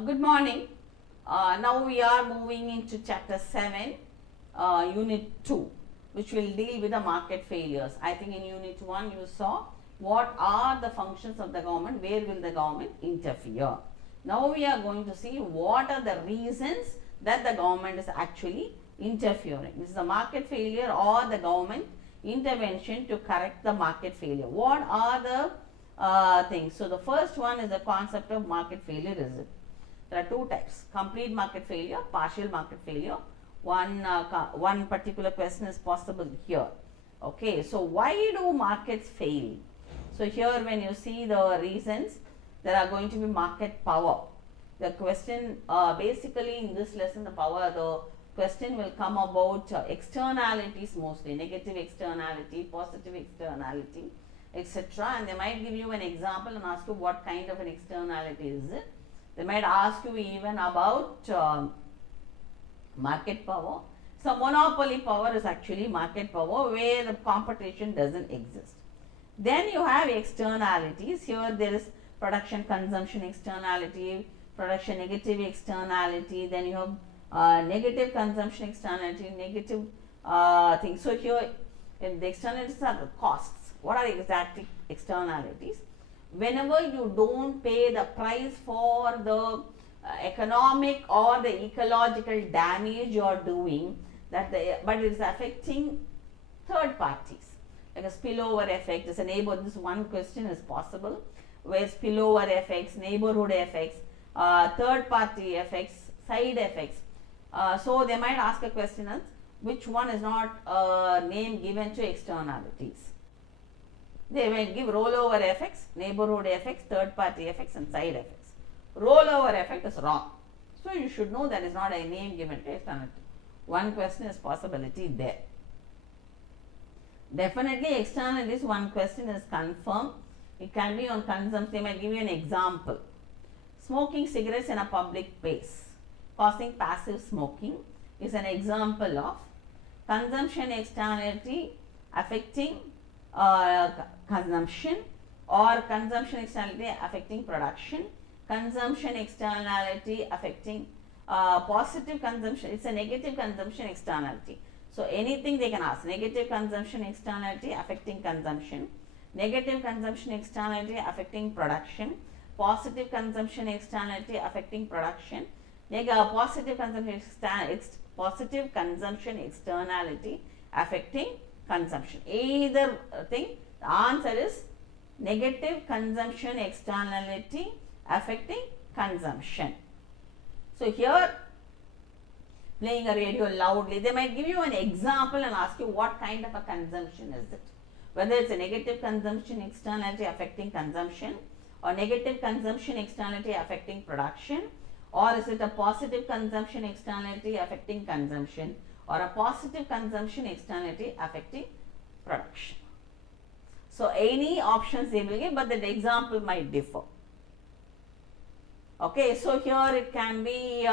Good morning. Now we are moving into chapter 7, unit 2, which will deal with the market failures. I think in unit 1 you saw what are the functions of the government, where will the government interfere. Now we are going to see what are the reasons that the government is actually interfering. This is the market failure or the government intervention to correct the market failure. What are the things? So the first one is the concept of market failure. Is it? There are two types: complete market failure, partial market failure. One particular question is possible here. Okay, so why do markets fail? So here when you see the reasons, there are going to be market power. The question basically in this lesson, the question will come about externalities mostly, negative externality, positive externality, etc. And they might give you an example and ask you what kind of an externality is it. They might ask you even about market power. So monopoly power is actually market power where the competition doesn't exist. Then you have externalities. Here there is production consumption externality, production negative externality. Then you have negative consumption externality, negative things. So here the externalities are the costs. What are exactly externalities? Whenever you don't pay the price for the economic or the ecological damage you are doing, but it is affecting third parties, like a spillover effect. Is a neighbor. This one question is possible, where spillover effects, neighborhood effects, third party effects, side effects. So they might ask a question as which one is not a name given to externalities. They will give rollover effects, neighborhood effects, third party effects and side effects. Rollover effect is wrong. So you should know that is not a name given to externality. One question is possibility there. Definitely externalities, one question is confirmed. It can be on consumption. They might give you an example. Smoking cigarettes in a public place, causing passive smoking, is an example of consumption externality affecting consumption, or consumption externality affecting production, consumption externality affecting positive consumption. It's a negative consumption externality. So anything they can ask: negative consumption externality affecting consumption, negative consumption externality affecting production, positive consumption externality affecting production, positive consumption externality affecting consumption. Either thing, the answer is negative consumption externality affecting consumption. So here, playing a radio loudly, they might give you an example and ask you what kind of a consumption is it. Whether it's a negative consumption externality affecting consumption, or negative consumption externality affecting production, or is it a positive consumption externality affecting consumption, or a positive consumption externality affecting production. So any options they will give, but the example might differ. Okay, so here it can be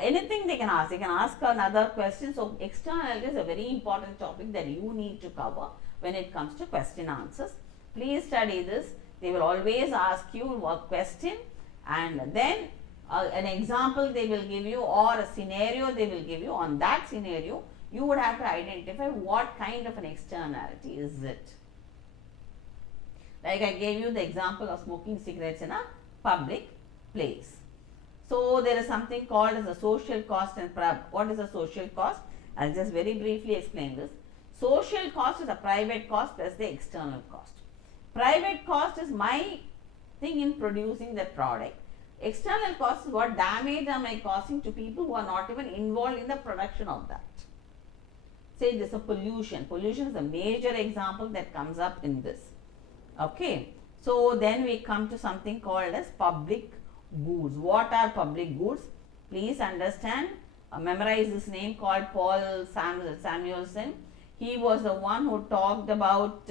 anything they can ask. They can ask another question. So externality is a very important topic that you need to cover when it comes to question answers. Please study this. They will always ask you a question, and then an example they will give you, or a scenario they will give you. On that scenario, you would have to identify what kind of an externality is it. Like I gave you the example of smoking cigarettes in a public place. So there is something called as a social cost and what is a social cost? I'll just very briefly explain this. Social cost is a private cost plus the external cost. Private cost is my thing in producing the product. External cost is what damage am I causing to people who are not even involved in the production of that. Say this is a pollution. Pollution is a major example that comes up in this. Okay. So then we come to something called as public goods. What are public goods? Please understand, memorize this name called Paul Samuelson. He was the one who talked about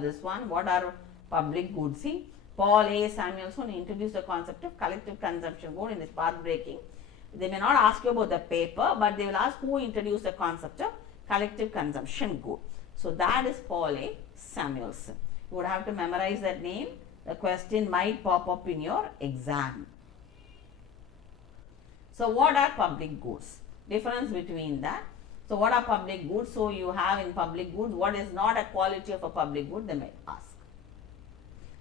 this one. What are public goods? See, Paul A. Samuelson introduced the concept of collective consumption good in his path breaking. They may not ask you about the paper, but they will ask who introduced the concept of collective consumption good. So that is Paul A. Samuelson. You would have to memorize that name. The question might pop up in your exam. So what are public goods? Difference between that. So what are public goods? So you have in public goods, what is not a quality of a public good, they might ask.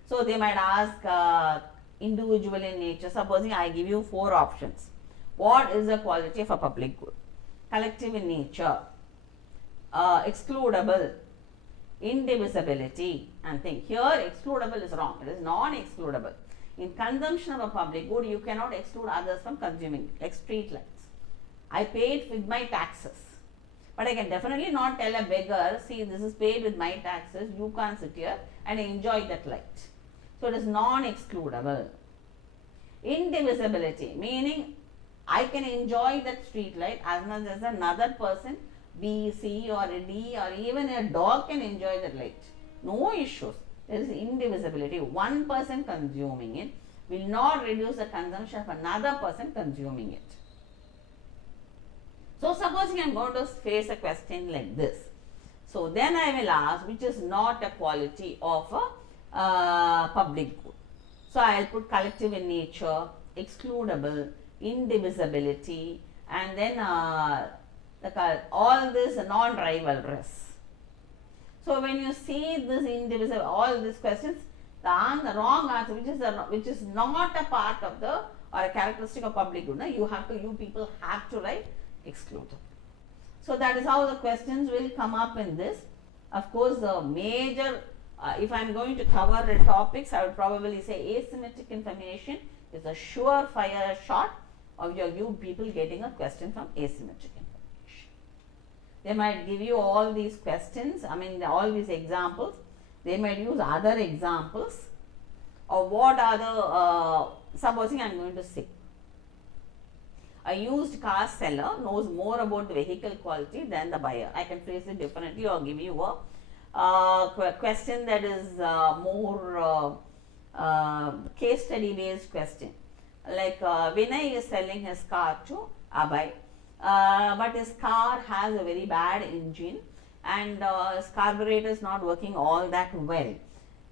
So they might ask individual in nature. Supposing I give you 4 options. What is the quality of a public good? Collective in nature, excludable, indivisibility, and think. Here excludable is wrong. It is non-excludable. In consumption of a public good, you cannot exclude others from consuming it, like street lights. I paid with my taxes. But I can definitely not tell a beggar, see, this is paid with my taxes, you can't sit here and enjoy that light. So it is non-excludable. Indivisibility, meaning I can enjoy that street light as much as another person, B, C or a D or even a dog can enjoy that light. No issues. There is indivisibility. One person consuming it will not reduce the consumption of another person consuming it. So supposing I am going to face a question like this. So then I will ask which is not a quality of a public good. So I will put collective in nature, excludable, indivisibility, and then all this non-rivalrous. So when you see this indivisible, all these questions, the wrong answer, which is not a part of the or a characteristic of public good, you people have to write excluded. So that is how the questions will come up in this. Of course, the major, if I am going to cover the topics, I would probably say asymmetric information is a surefire shot of you people getting a question from asymmetric information. They might give you all these questions, all these examples. They might use other examples of what are the, supposing I am going to say, a used car seller knows more about the vehicle quality than the buyer. I can phrase it differently or give you a question that is more case study based question. Like Vinay is selling his car to Abhay, but his car has a very bad engine and his carburetor is not working all that well.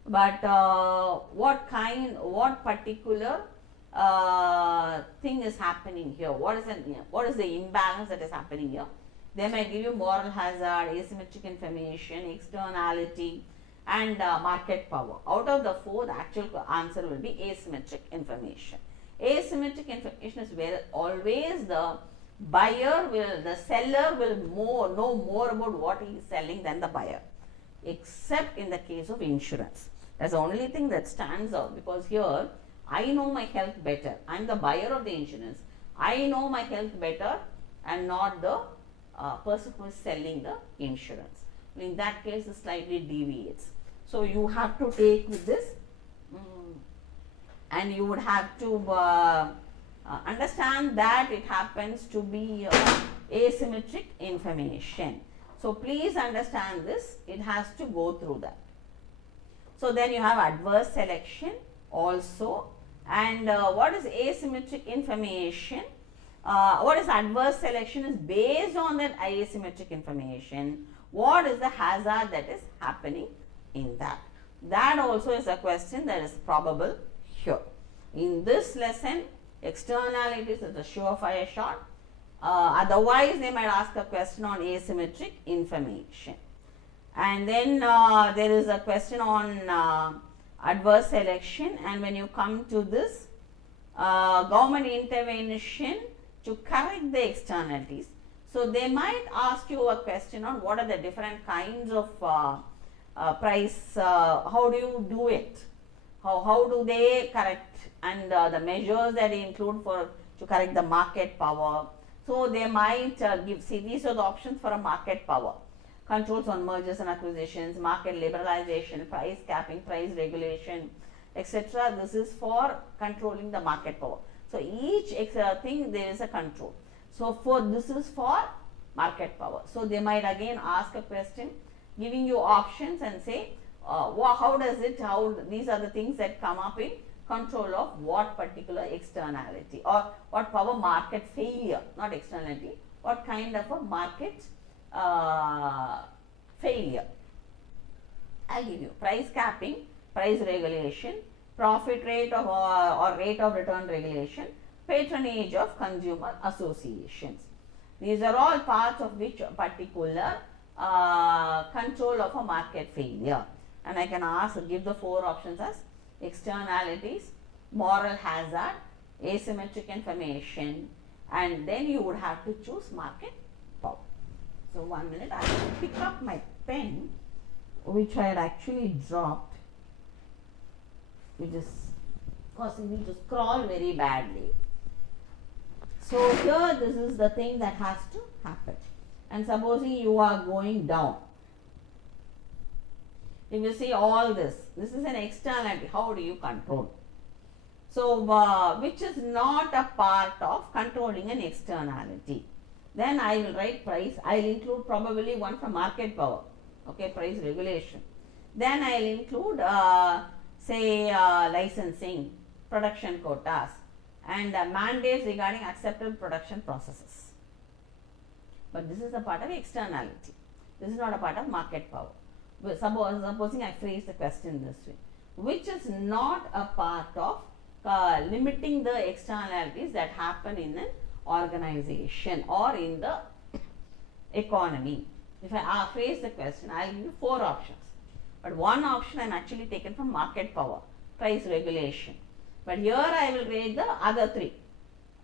But what particular thing is happening here? What is the imbalance that is happening here? They might give you moral hazard, asymmetric information, externality, and market power. Out of the 4, the actual answer will be asymmetric information. Asymmetric information is where always the seller will know more about what he is selling than the buyer, except in the case of insurance. That's the only thing that stands out, because here I know my health better. I am the buyer of the insurance. I know my health better and not the person who is selling the insurance. In that case, it slightly deviates. So you have to take with this and you would have to understand that it happens to be asymmetric information. So please understand this. It has to go through that. So then you have adverse selection also. And what is asymmetric information? What is adverse selection is based on that asymmetric information. What is the hazard that is happening in that? That also is a question that is probable here. In this lesson, externalities is a surefire shot. Otherwise, they might ask a question on asymmetric information. And then there is a question on adverse selection, and when you come to this government intervention to correct the externalities, so they might ask you a question on what are the different kinds of price, how do you do it, how do they correct, and the measures that they include to correct the market power. So they might these are the options for a market power: controls on mergers and acquisitions, market liberalization, price capping, price regulation, etc. This is for controlling the market power. So each thing there is a control. So this is for market power. So they might again ask a question giving you options and say how these are the things that come up in control of what particular externality, or what power market failure, not externality, what kind of a market failure. I'll give you price capping, price regulation, profit rate of or rate of return regulation, patronage of consumer associations. These are all parts of which particular control of a market failure. And I can give the 4 options as externalities, moral hazard, asymmetric information, and then you would have to choose market power. So 1 minute, I will pick up my pen, which I had actually dropped, which is causing me to scroll very badly. So here this is the thing that has to happen. And supposing you are going down, if you see all this is an externality. How do you control? So which is not a part of controlling an externality. Then I will write price. I will include probably one from market power. Okay, price regulation. Then I will include say licensing, production quotas, and mandates regarding acceptable production processes. But this is a part of externality. This is not a part of market power. Supposing I phrase the question this way, which is not a part of limiting the externalities that happen in an organization or in the economy. If I phrase the question, I will give you 4 options. But one option I am actually taken from market power, price regulation. But here I will grade the other 3,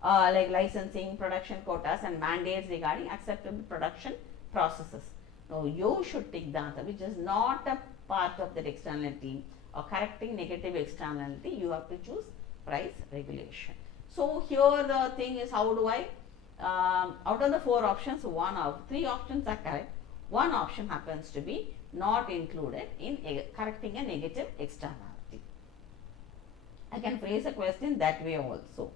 like licensing, production quotas, and mandates regarding acceptable production processes. Now you should take the answer which is not a part of that externality or correcting negative externality. You have to choose price regulation. So here the thing is, how do I out of the 4 options, 1 of 3 options are correct. 1 option happens to be not included in correcting a negative externality. I can phrase a question that way also.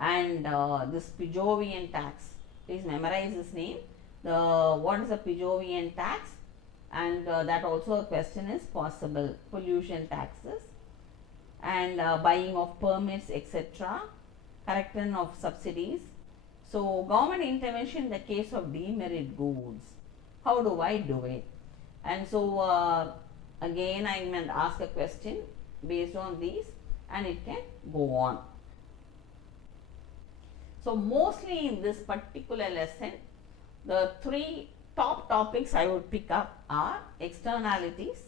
And this Pijovian tax, please memorize his name. What is a Pijovian tax? And that also a question is possible. Pollution taxes and buying of permits, etc. Correction of subsidies. So government intervention in the case of demerit goods. How do I do it? And so again I may ask a question based on these, and it can go on. So mostly in this particular lesson, the 3 top topics I would pick up are externalities.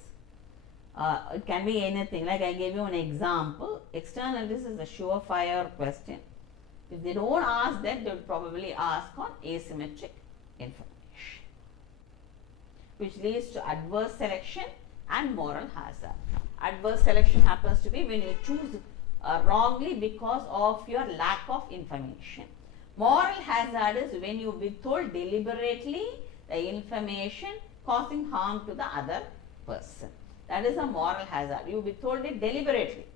It can be anything, like I gave you an example. Externalities is a surefire question. If they don't ask that, they would probably ask on asymmetric information, which leads to adverse selection and moral hazard. Adverse selection happens to be when you choose wrongly because of your lack of information. Moral hazard is when you withhold deliberately the information causing harm to the other person. That is a moral hazard. You withhold it deliberately.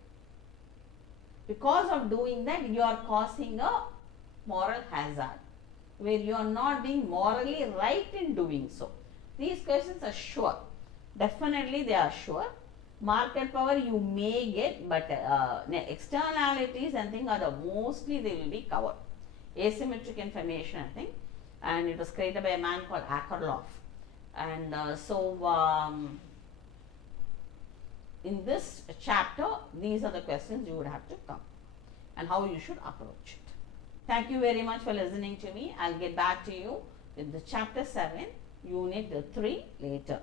Because of doing that, you are causing a moral hazard where you are not being morally right in doing so. These questions are sure. Definitely they are sure. Market power you may get, but externalities and things are the mostly they will be covered. Asymmetric information, I think, and it was created by a man called Akerlof. And in this chapter, these are the questions you would have to come and how you should approach it. Thank you very much for listening to me. I'll get back to you with the chapter 7, unit 3 later.